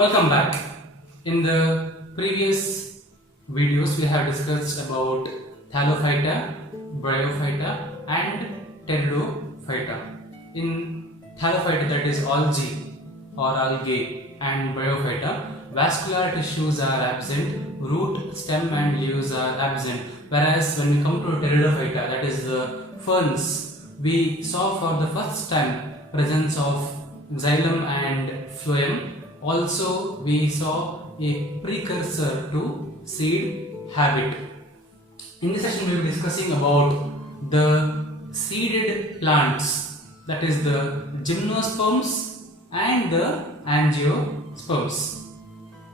Welcome back. In the previous videos we have discussed about Thallophyta, Bryophyta and Pteridophyta. In Thallophyta, that is algae or algae, and Bryophyta, vascular tissues are absent, root, stem and leaves are absent. Whereas when we come to Pteridophyta, that is the ferns, we saw for the first time presence of xylem and phloem. Also we saw a precursor to seed habit. In this session we will be discussing about the seeded plants, that is the Gymnosperms and the Angiosperms.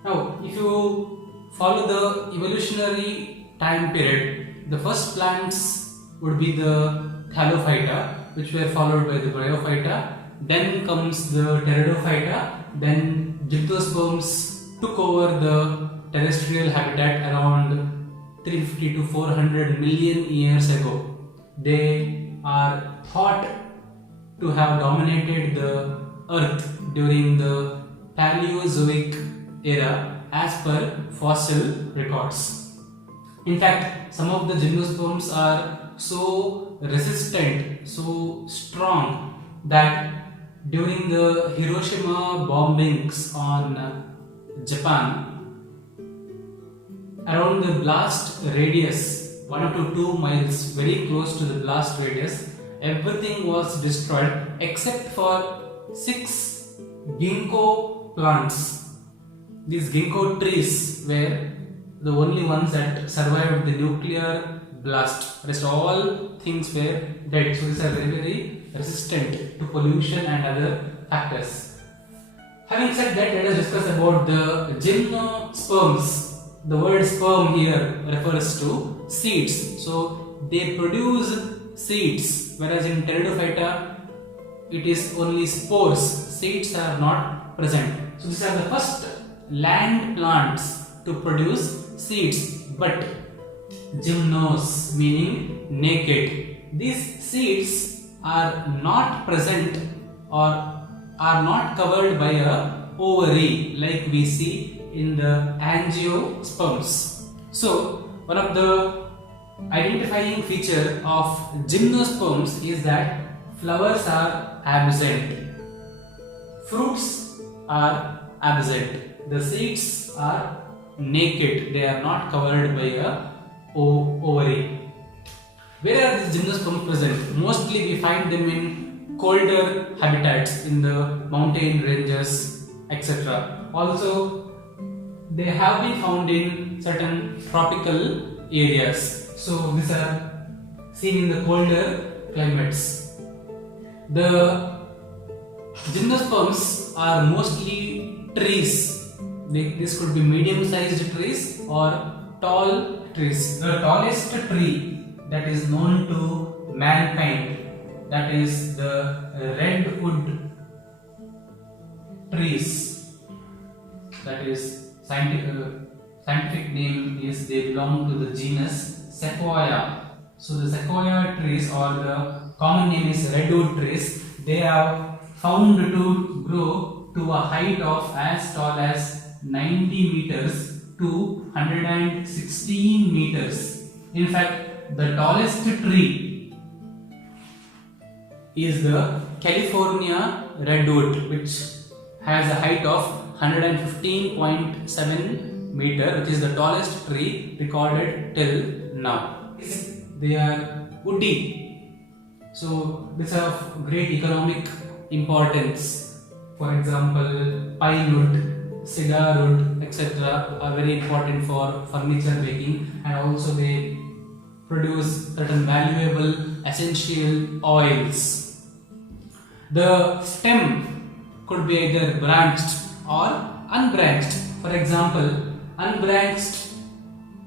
Now if you follow the evolutionary time period, the first plants would be the Thallophyta, which were followed by the Bryophyta. Then comes the Pteridophyta. Then Gymnosperms took over the terrestrial habitat around 350 to 400 million years ago. They are thought to have dominated the earth during the Paleozoic era as per fossil records. In fact, some of the Gymnosperms are so resistant, so strong that during the Hiroshima bombings on Japan, around the blast radius 1 to 2 miles, very close to the blast radius, everything was destroyed except for 6 ginkgo plants. These ginkgo trees were the only ones that survived the nuclear blast. Rest all things were dead. So these are very resistant to pollution and other factors. Having said that, let us discuss about the Gymnosperms. The word sperm here refers to seeds. So they produce seeds, whereas in Pteridophyta it is only spores. Seeds are not present. So these are the first land plants to produce seeds. But gymnos meaning naked. These seeds are not present or are not covered by a ovary like we see in the Angiosperms. So one of the identifying feature of Gymnosperms is that flowers are absent, fruits are absent, the seeds are naked, they are not covered by a ovary. Where are these Gymnosperms present? Mostly we find them in colder habitats, in the mountain ranges, etc. Also, they have been found in certain tropical areas. So these are seen in the colder climates. The Gymnosperms are mostly trees. This could be medium-sized trees or tall trees. The tallest tree that is known to mankind, that is the redwood trees. That is scientific name is, they belong to the genus Sequoia. So the Sequoia trees, or the common name is redwood trees, they are found to grow to a height of as tall as 90 meters to 116 meters. In fact, the tallest tree is the California redwood, which has a height of 115.7 meter, which is the tallest tree recorded till now. They are woody, so these are of great economic importance. For example, pine wood, cedar wood, etc. are very important for furniture making, and also they produce certain valuable essential oils. The stem could be either branched or unbranched. For example, unbranched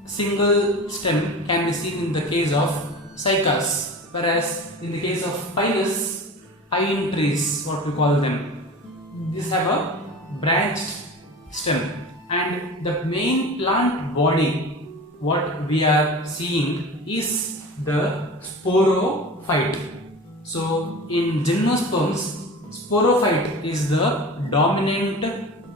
single stem can be seen in the case of cycas, whereas in the case of pine trees, what we call them, these have a branched stem. And the main plant body what we are seeing is the sporophyte. So in Gymnosperms, sporophyte is the dominant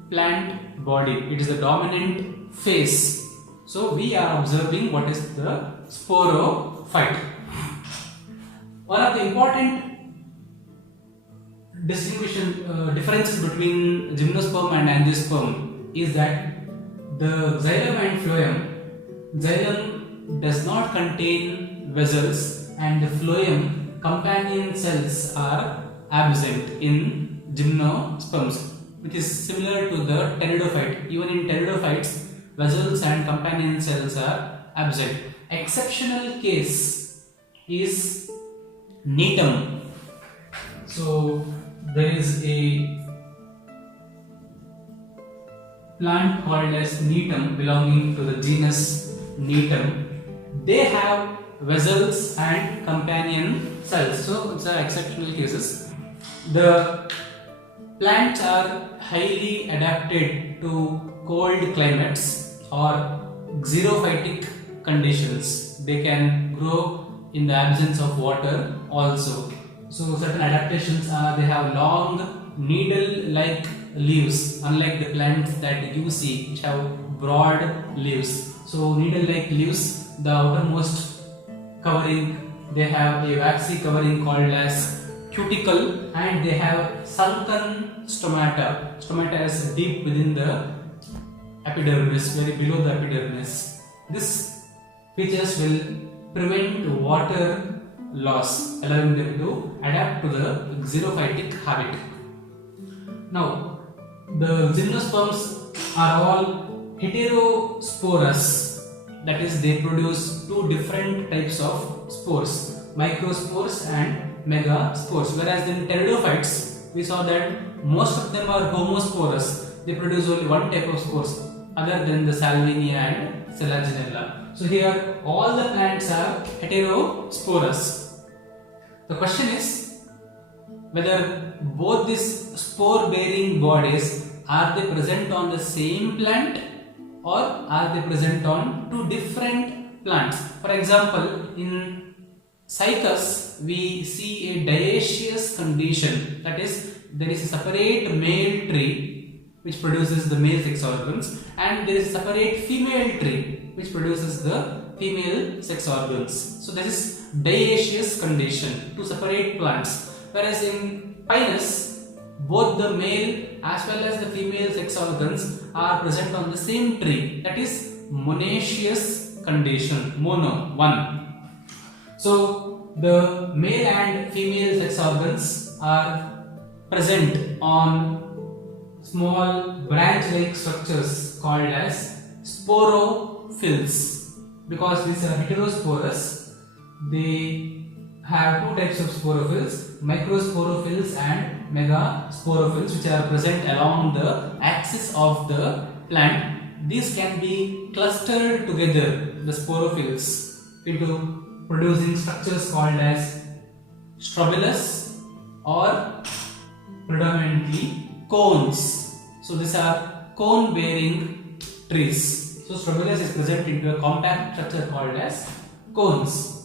plant body. It is the dominant phase. So we are observing what is the sporophyte. One of the important differences between gymnosperm and angiosperm is that the xylem and phloem. Xylem does not contain vessels and the phloem companion cells are absent in gymnosperms, which is similar to the pteridophyte. Even in pteridophytes, vessels and companion cells are absent. Exceptional case is netum. So there is a plant called as netum belonging to the genus Netum. They have vessels and companion cells. So it's exceptional cases. The plants are highly adapted to cold climates or xerophytic conditions. They can grow in the absence of water also. So certain adaptations are they have long needle-like leaves, unlike the plants that you see which have broad leaves. So needle-like leaves, the outermost covering, they have a waxy covering called as cuticle, and they have sunken stomata. Stomata is deep within the epidermis, very below the epidermis. This features will prevent water loss, allowing them to adapt to the xerophytic habit. Now, the gymnosperms are all heterosporous, that is, they produce two different types of spores, microspores and megaspores. Whereas in pteridophytes, we saw that most of them are homosporous, they produce only one type of spores other than the Salvinia and Selaginella. So here all the plants are heterosporous. The question is whether both these spore bearing bodies are they present on the same plant or are they present on two different plants. For example, in Cycas we see a dioecious condition, that is, there is a separate male tree which produces the male sex organs and there is a separate female tree which produces the female sex organs. So this is dioecious condition, two separate plants. Whereas in Pinus, both the male as well as the female sex organs are present on the same tree, that is monoecious condition, mono, one. So the male and female sex organs are present on small branch-like structures called as sporophylls. Because these are heterosporous, they have two types of sporophylls, microsporophylls and megasporophylls, which are present along the axis of the plant. These can be clustered together, the sporophylls, into producing structures called as strobilus or predominantly cones. So these are cone bearing trees. So strobilus is present into a compact structure called as cones.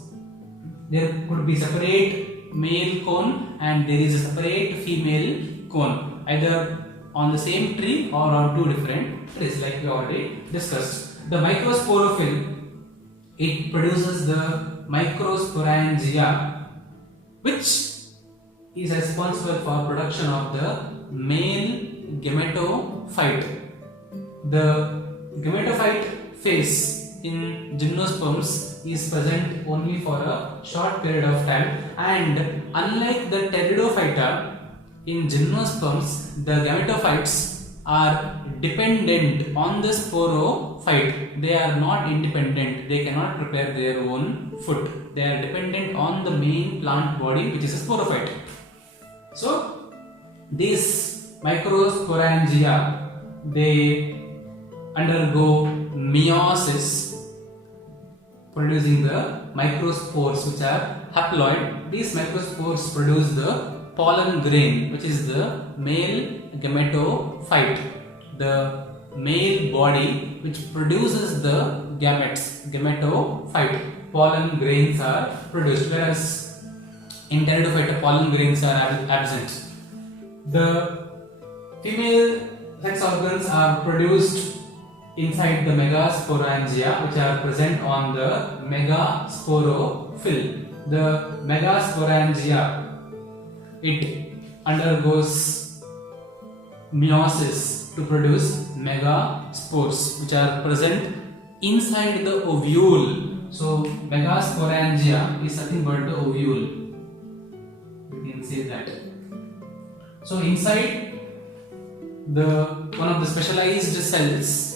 There could be separate male cone and there is a separate female cone, either on the same tree or on two different trees, like we already discussed. The microsporophyll, it produces the microsporangia, which is responsible for production of the male gametophyte. The gametophyte phase in gymnosperms is present only for a short period of time, and unlike the pteridophyta, in gymnosperms the gametophytes are dependent on the sporophyte. They are not independent, they cannot prepare their own food. They are dependent on the main plant body, which is a sporophyte. So these microsporangia, they undergo meiosis, producing the microspores which are haploid. These microspores produce the pollen grain, which is the male gametophyte, the male body which produces the gametes, gametophyte. Pollen grains are produced, whereas in pteridophyta pollen grains are absent. The female sex organs are produced inside the megasporangia, which are present on the megasporophyll. The megasporangia, it undergoes meiosis to produce megaspores, which are present inside the ovule. So megasporangia is nothing but the ovule. We can say that. So inside one of the specialized cells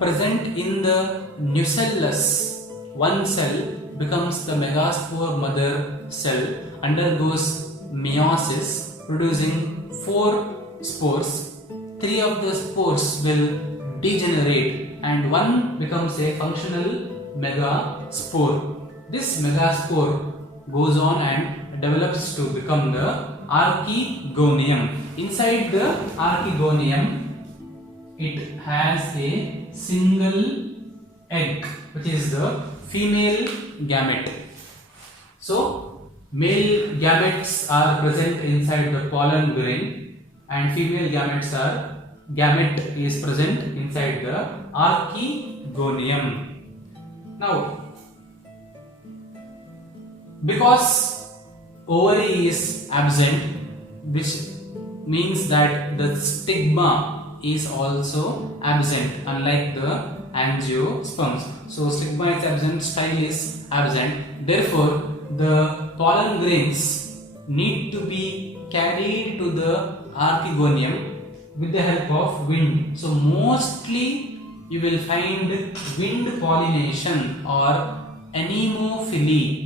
present in the nucellus, one cell becomes the megaspore mother cell, undergoes meiosis, producing 4 spores. 3 of the spores will degenerate and one becomes a functional megaspore. This megaspore goes on and develops to become the archegonium. Inside the archegonium, it has a single egg, which is the female gamete. So male gametes are present inside the pollen grain and female gamete is present inside the archegonium. Now, because ovary is absent, which means that the stigma is also absent, unlike the angiosperms. So stigma is absent, style is absent. Therefore, the pollen grains need to be carried to the archegonium with the help of wind. So mostly you will find wind pollination or anemophily.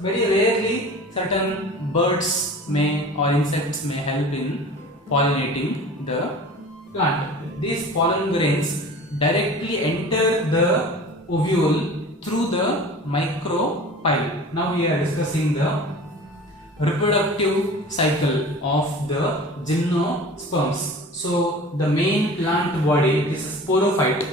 Very rarely certain birds or insects may help in pollinating the plant. These pollen grains directly enter the ovule through the micropyle. Now we are discussing the reproductive cycle of the Gymnosperms. So the main plant body is a Sporophyte.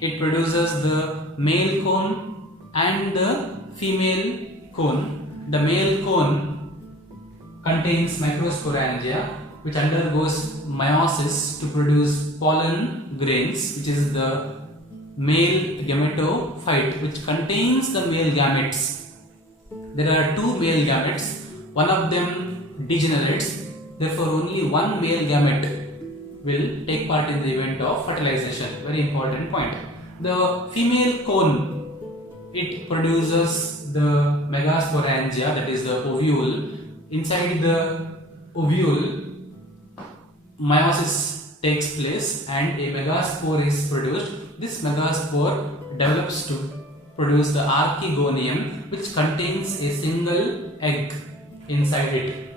It produces the male cone and the female cone. The male cone contains microsporangia, which undergoes meiosis to produce pollen grains, which is the male gametophyte, which contains the male gametes. There are 2 male gametes, one of them degenerates, therefore only one male gamete will take part in the event of fertilization. Very important point. The female cone, it produces the megasporangia, that is the ovule. Inside the ovule, meiosis takes place and a megaspore is produced. This megaspore develops to produce the archegonium, which contains a single egg inside it.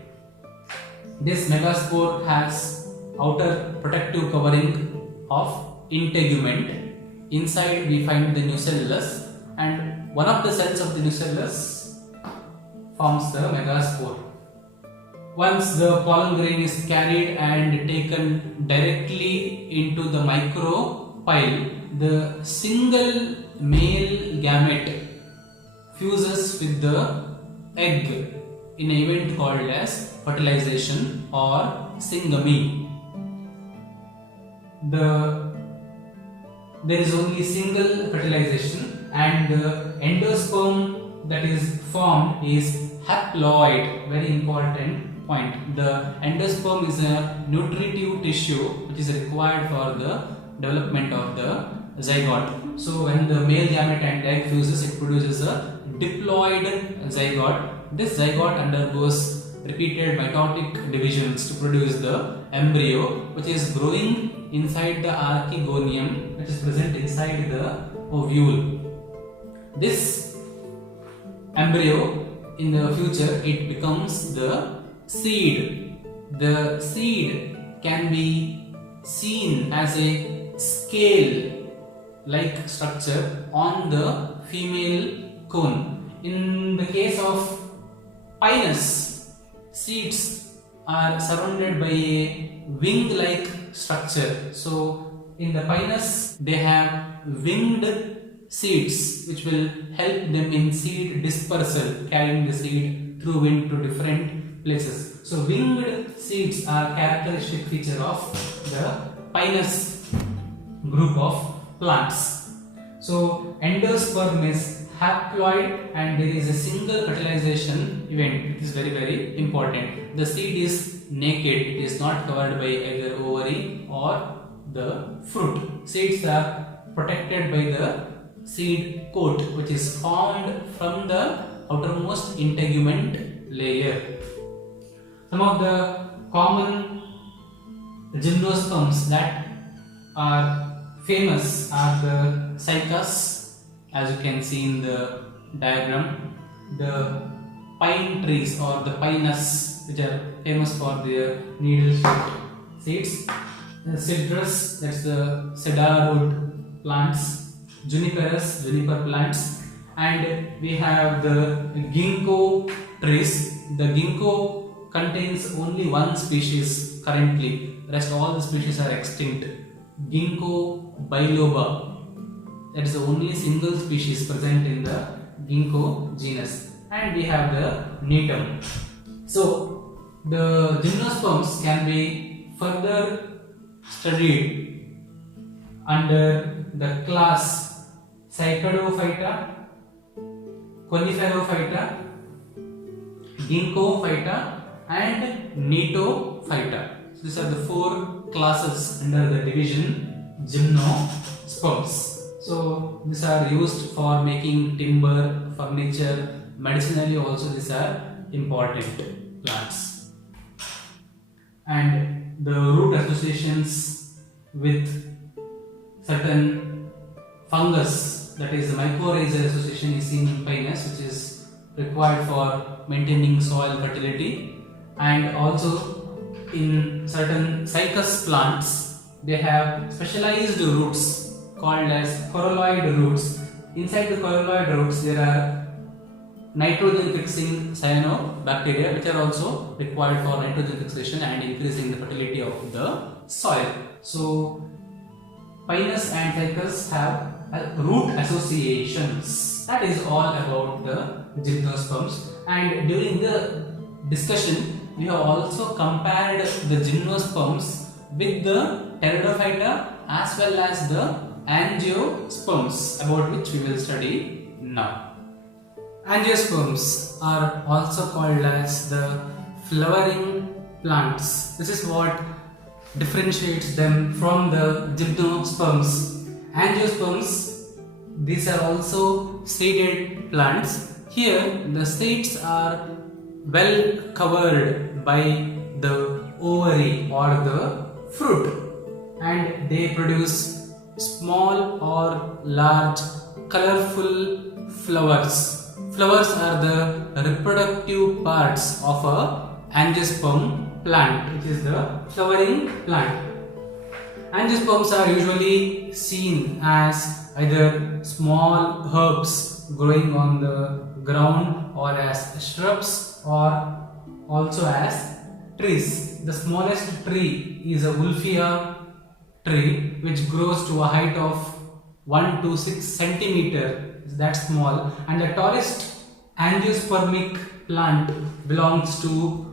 This megaspore has outer protective covering of integument. Inside we find the nucellus, and one of the cells of the nucellus forms the megaspore. Once the pollen grain is carried and taken directly into the micropyle, the single male gamete fuses with the egg in an event called as fertilization or syngamy. There is only single fertilization, and the endosperm that is formed is haploid. Very important point. The endosperm is a nutritive tissue which is required for the development of the zygote. So when the male gamete and egg fuses, it produces a diploid zygote. This zygote undergoes repeated mitotic divisions to produce the embryo, which is growing inside the archegonium, which is present inside the ovule. This embryo, in the future, it becomes the seed. The seed can be seen as a scale-like structure on the female cone. In the case of pinus, seeds are surrounded by a wing-like structure. So in the pinus, they have winged seeds which will help them in seed dispersal, carrying the seed through wind to different places. So winged seeds are characteristic feature of the pinus group of plants. So endosperm is haploid and there is a single fertilization event. It is very important. The seed is naked, it is not covered by either ovary or the fruit. Seeds are protected by the seed coat, which is formed from the outermost integument layer. Some of the common gymnosperms that are famous are the cycas, as you can see in the diagram, the pine trees or the pinus, which are famous for their needle-shaped seeds, the cedrus, that's the cedar wood plants, juniperus, juniper plants, and we have the ginkgo trees. The ginkgo contains only one species currently, rest all the species are extinct. Ginkgo biloba, that is the only single species present in the ginkgo genus, and we have the netum. So the gymnosperms can be further studied under the class Cycadophyta, Coniferophyta, Ginkgophyta and Gnetophyta. So these are the 4 classes under the division Gymnosperms. So these are used for making timber, furniture, medicinally also these are important plants. And the root associations with certain fungus, that is the mycorrhizal association, is seen in pinus, which is required for maintaining soil fertility, and also in certain cycas plants they have specialized roots called as coralloid roots. Inside the coralloid roots there are nitrogen fixing cyanobacteria, which are also required for nitrogen fixation and increasing the fertility of the soil. So pinus and cycas have root associations. That is all about the gymnosperms. And during the discussion we have also compared the gymnosperms with the pteridophyta as well as the angiosperms, about which we will study now. Angiosperms are also called as the flowering plants. This is what differentiates them from the gymnosperms. Angiosperms, these are also seeded plants. Here the seeds are well covered by the ovary or the fruit, and they produce small or large colorful flowers. Flowers are the reproductive parts of a angiosperm plant, which is the flowering plant. Angiosperms are usually seen as either small herbs growing on the ground, or as shrubs, or also as trees. The smallest tree is a Wolffia tree, which grows to a height of 1 to 6 centimeter. That small, and the tallest angiospermic plant belongs to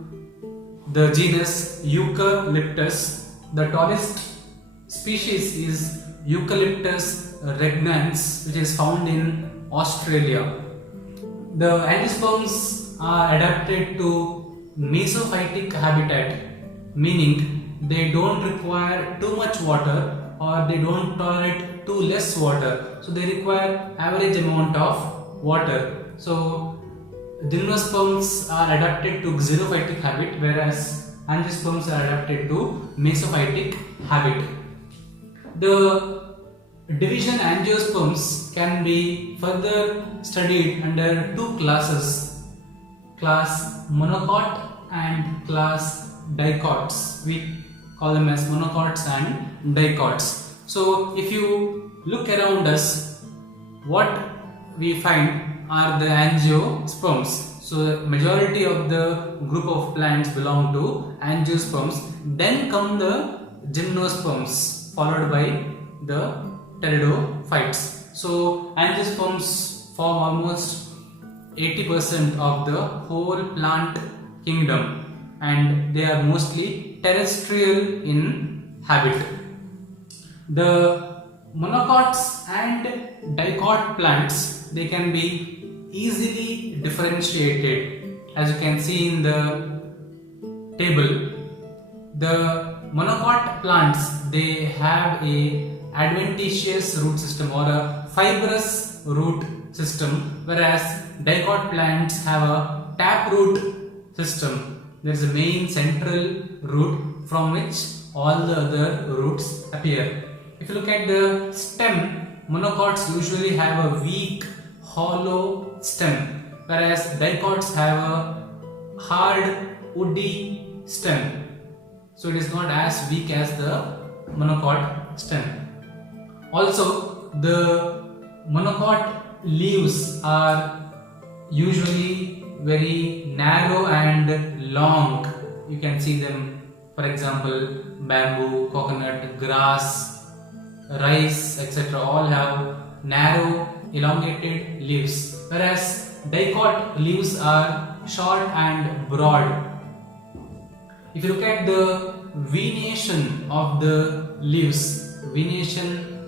the genus Eucalyptus. The tallest species is Eucalyptus regnans, which is found in Australia. The angiosperms are adapted to mesophytic habitat, meaning they don't require too much water or they don't tolerate too less water, so they require average amount of water. So gymnosperms are adapted to xerophytic habit, whereas angiosperms are adapted to mesophytic habit. The division angiosperms can be further studied under 2 classes, class Monocot and class Dicots. We call them as monocots and dicots. So if you look around us, what we find are the angiosperms. So the majority of the group of plants belong to angiosperms. Then come the gymnosperms, followed by the pteridophytes. So angiosperms form almost 80% of the whole plant kingdom, and they are mostly terrestrial in habit. The monocots and dicot plants, they can be easily differentiated. As you can see in the table, the monocot plants, they have a adventitious root system or a fibrous root system, whereas dicot plants have a taproot system. There is a main central root from which all the other roots appear. If you look at the stem, monocots usually have a weak, hollow stem, whereas dicots have a hard, woody stem. So it is not as weak as the monocot stem. Also, the monocot leaves are usually very narrow and long. You can see them, for example, bamboo, coconut, grass, rice, etc. all have narrow, elongated leaves, whereas dicot leaves are short and broad. If you look at the venation of the leaves, venation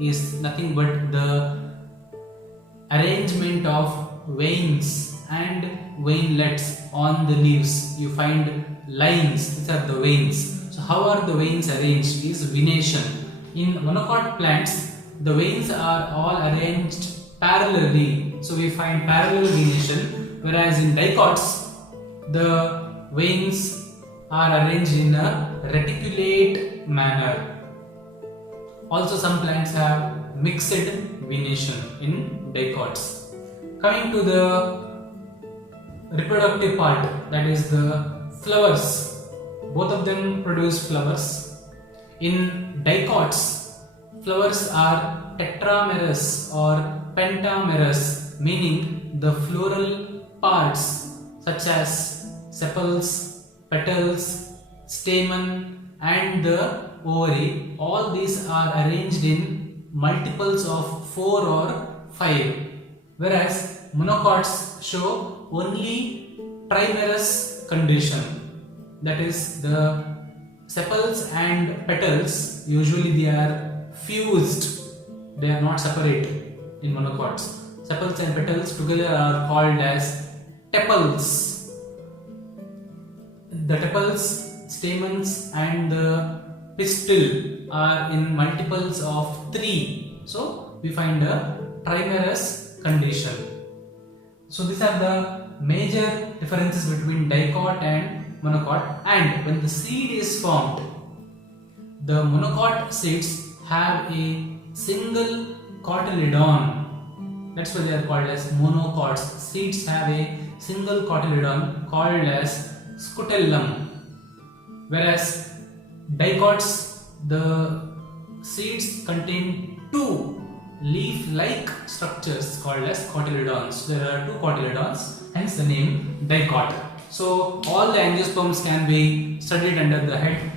is nothing but the arrangement of veins and veinlets on the leaves. You find lines, these are the veins. So how are the veins arranged is venation. In monocot plants, the veins are all arranged parallelly. So we find parallel venation, whereas in dicots, the veins are arranged in a reticulate manner. Also, some plants have mixed venation in dicots. Coming to the reproductive part, that is the flowers. Both of them produce flowers. In dicots, flowers are tetramerous or pentamerous, meaning the floral parts such as sepals, petals, stamen and the ovary, all these are arranged in multiples of 4 or 5, whereas monocots show only trimerous condition. That is, the sepals and petals, usually they are fused, they are not separate in monocots. Sepals and petals together are called as tepals. The tepals, stamens and the pistil are in multiples of 3. So we find a trimerous condition. So these are the major differences between dicot and monocot. And when the seed is formed, the monocot seeds have a single cotyledon. That's why they are called as monocots. Seeds have a single cotyledon called as scutellum, whereas dicots, the seeds contain 2 leaf-like structures called as cotyledons. There are 2 cotyledons, hence the name dicot. So all the angiosperms can be studied under the head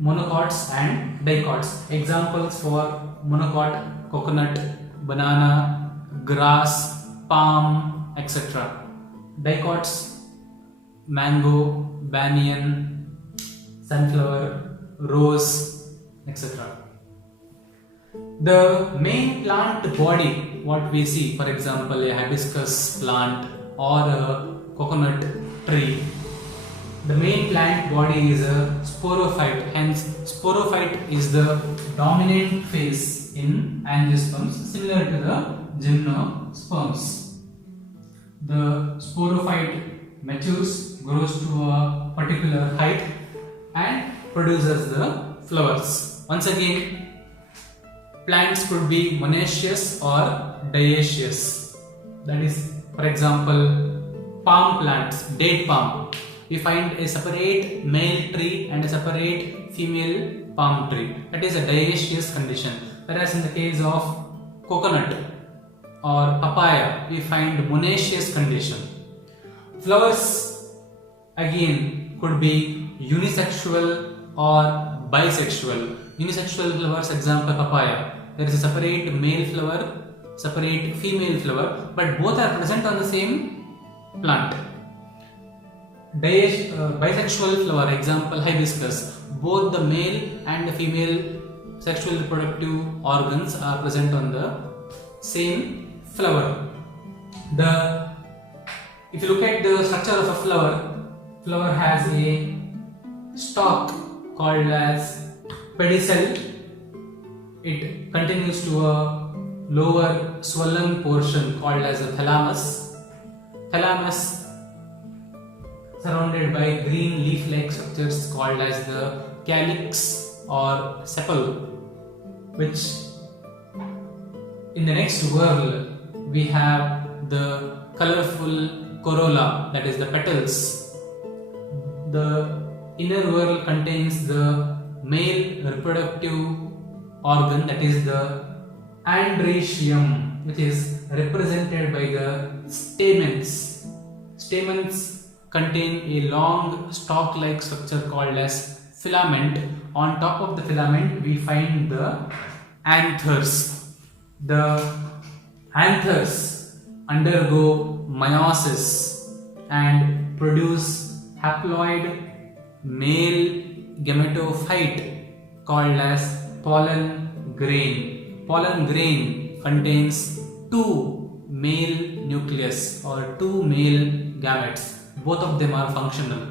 monocots and dicots. Examples for monocot: coconut, banana, grass, palm, etc. Dicots: mango, banyan, sunflower, rose, etc. The main plant body, what we see, for example, a hibiscus plant or a coconut tree, the main plant body is a sporophyte. Hence, sporophyte is the dominant phase in angiosperms, similar to the gymnosperms. The sporophyte matures, grows to a particular height and produces the flowers. Once again, plants could be monoecious or dioecious. That is, for example, palm plants, date palm. We find a separate male tree and a separate female palm tree. That is a dioecious condition. Whereas in the case of coconut or papaya, we find monoecious condition. Flowers again could be unisexual or bisexual. Unisexual flowers, example papaya. There is a separate male flower, separate female flower, but both are present on the same plant. bisexual flower, example hibiscus. Both the male and the female sexual reproductive organs are present on the same flower. If you look at the structure of a flower has a stalk called as pedicel. It continues to a lower swollen portion called as a thalamus. Thalamus surrounded by green leaf-like structures called as the calyx or sepal, which in the next whorl we have the colorful corolla, that is the petals. The inner whorl contains the male reproductive organ, that is the androecium, which is represented by the stamens. Stamens contain a long stalk-like structure called as filament. On top of the filament we find the anthers. The anthers undergo meiosis and produce haploid male gametophyte called as pollen grain. Pollen grain contains two male nucleus or two male gametes. Both of them are functional.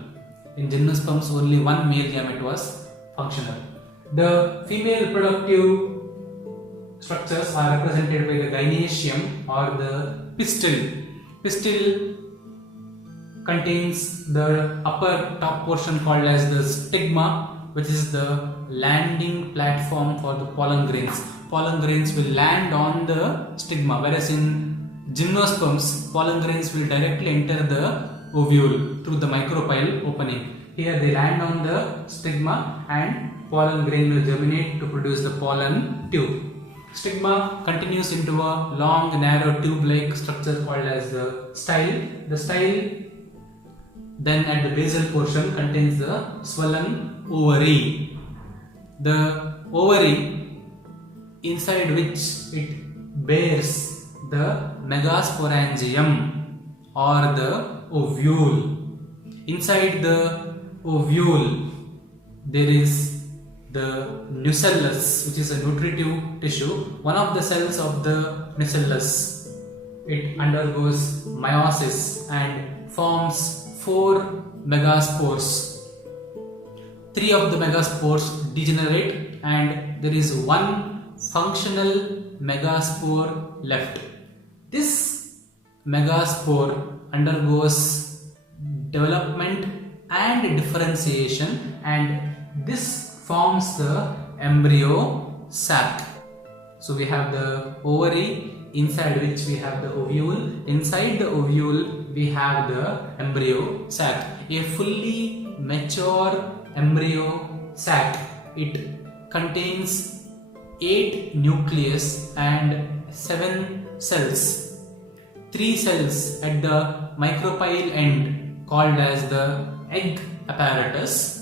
In Gymnosperms only one male gamete was functional. The female reproductive structures are represented by the gynoecium or the pistil. Pistil contains the upper top portion called as the stigma, which is the landing platform for the pollen grains. Pollen grains will land on the stigma, whereas in Gymnosperms, pollen grains will directly enter the ovule through the micropyle opening. Here they land on the stigma and pollen grain will germinate to produce the pollen tube. Stigma continues into a long narrow tube-like structure called as the style. The style then at the basal portion contains the swollen ovary. The ovary, inside which it bears the megasporangium or the ovule. Inside the ovule there is the nucellus, which is a nutritive tissue. One of the cells of the nucellus, it undergoes meiosis and forms 4 megaspores. 3 of the megaspores degenerate and there is one functional megaspore left. This megaspore undergoes development and differentiation and this forms the embryo sac. So we have the ovary, inside which we have the ovule. Inside the ovule we have the embryo sac. A fully mature embryo sac, it contains 8 nucleus and 7 cells. 3 cells at the micropyle end called as the egg apparatus.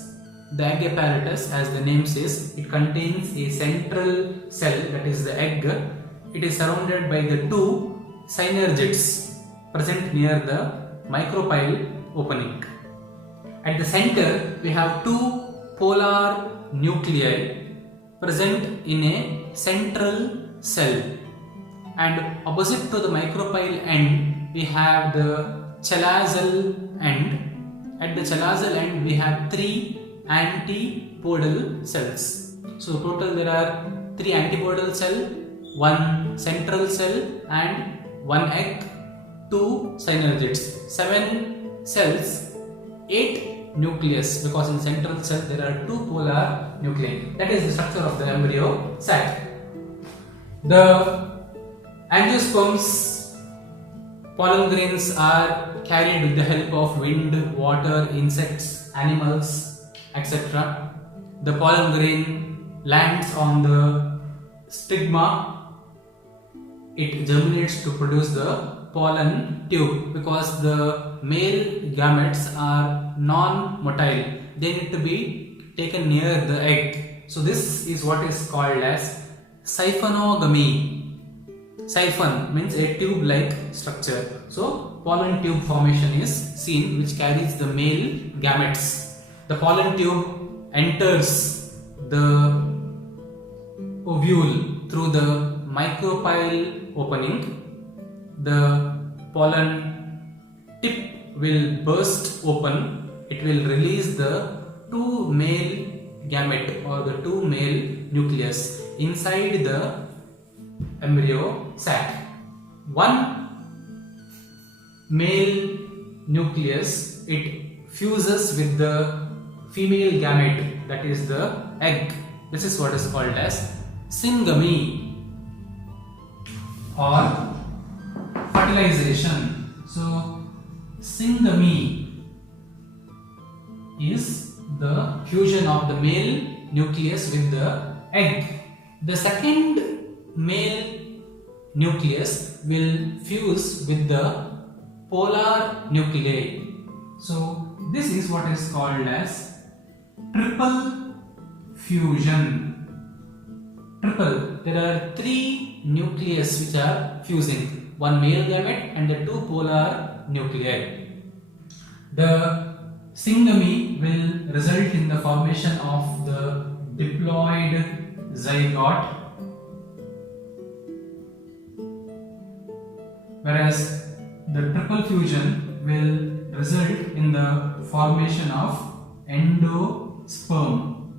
The egg apparatus, as the name says, it contains a central cell, that is the egg. It is surrounded by the 2 synergids present near the micropyle opening. At the center we have 2 polar nuclei present in a central cell, and opposite to the micropyle end we have the chalazal end. At the chalazal end we have 3 antipodal cells. So total there are 3 antipodal cell, 1 central cell and 1 egg, 2 synergids, 7 cells, 8 nucleus, because in central cell there are 2 polar nuclei. That is the structure of the embryo sac. The angiosperms pollen grains are carried with the help of wind, water, insects, animals, etc. The pollen grain lands on the stigma. It germinates to produce the pollen tube, because the male gametes are non-motile. They need to be taken near the egg. So this is what is called as siphonogamy. Siphon means a tube-like structure. So pollen tube formation is seen, which carries the male gametes. The pollen tube enters the ovule through the micropyle opening. The pollen tip will burst open. It will release the two male gamete or the two male nucleus inside the embryo sac. One male nucleus, it fuses with the female gamete, that is the egg. This is what is called as syngamy or fertilization. So syngamy is the fusion of the male nucleus with the egg. The second male nucleus will fuse with the polar nuclei. So this is what is called as triple fusion. Triple. There are three nucleus which are fusing. One male gamete and the two polar nuclei. The syngamy will result in the formation of the diploid zygote, whereas the triple fusion will result in the formation of endosperm.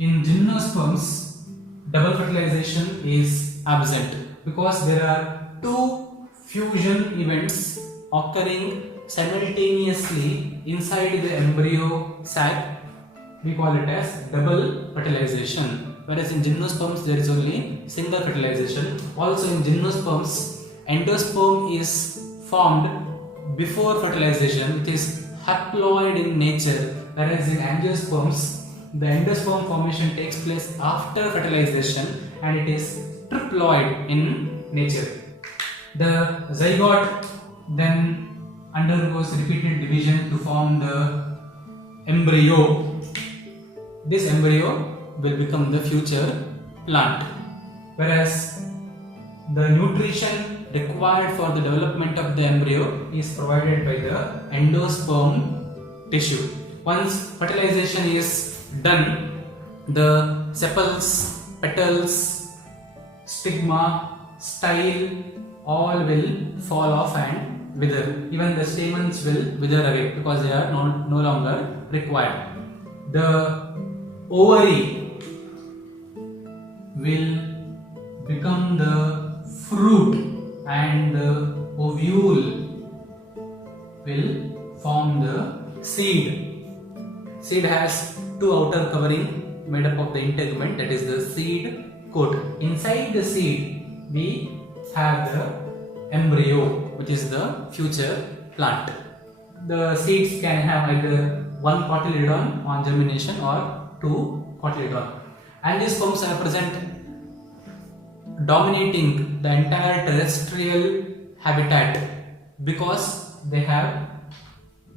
In gymnosperms, double fertilization is absent because there are two fusion events occurring simultaneously inside the embryo sac. We call it as double fertilization, whereas in gymnosperms there is only single fertilization. Also in gymnosperms, endosperm is formed before fertilization, which is haploid in nature, whereas in angiosperms the endosperm formation takes place after fertilization and it is triploid in nature. The zygote then undergoes repeated division to form the embryo. This embryo will become the future plant, whereas the nutrition required for the development of the embryo is provided by the endosperm tissue. Once fertilization is done, the sepals, petals, stigma, style all will fall off and wither. Even the stamens will wither away because they are no longer required. The ovary will become the fruit and the ovule will form the seed. Seed has two outer covering made up of the integument, that is the seed coat. Inside the seed we have the embryo, which is the future plant. The seeds can have either one cotyledon on germination or two cotyledon. Angiosperms are present dominating the entire terrestrial habitat because they have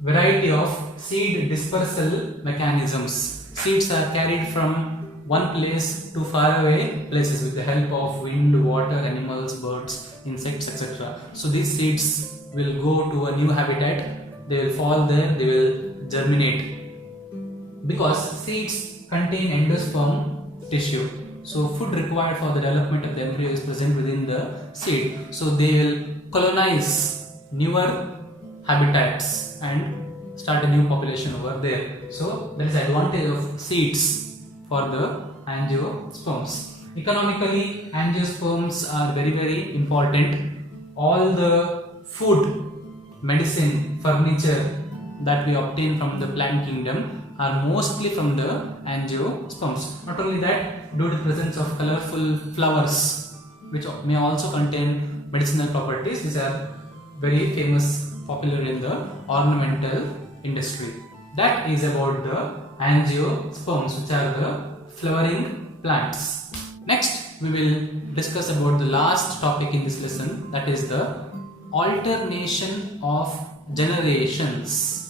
variety of seed dispersal mechanisms. Seeds are carried from one place to far away places with the help of wind, water, animals, birds, insects, etc. So these seeds will go to a new habitat, they will fall there, they will germinate. Because seeds contain endosperm tissue, so food required for the development of the embryo is present within the seed. So they will colonize newer habitats and start a new population over there. So that is the advantage of seeds for the angiosperms. Economically, angiosperms are very important. All the food, medicine, furniture that we obtain from the plant kingdom are mostly from the angiosperms. Not only that, due to the presence of colorful flowers which may also contain medicinal properties, these are very famous, popular in the ornamental industry. That is about the angiosperms, which are the flowering plants. Next, we will discuss about the last topic in this lesson, that is the alternation of generations.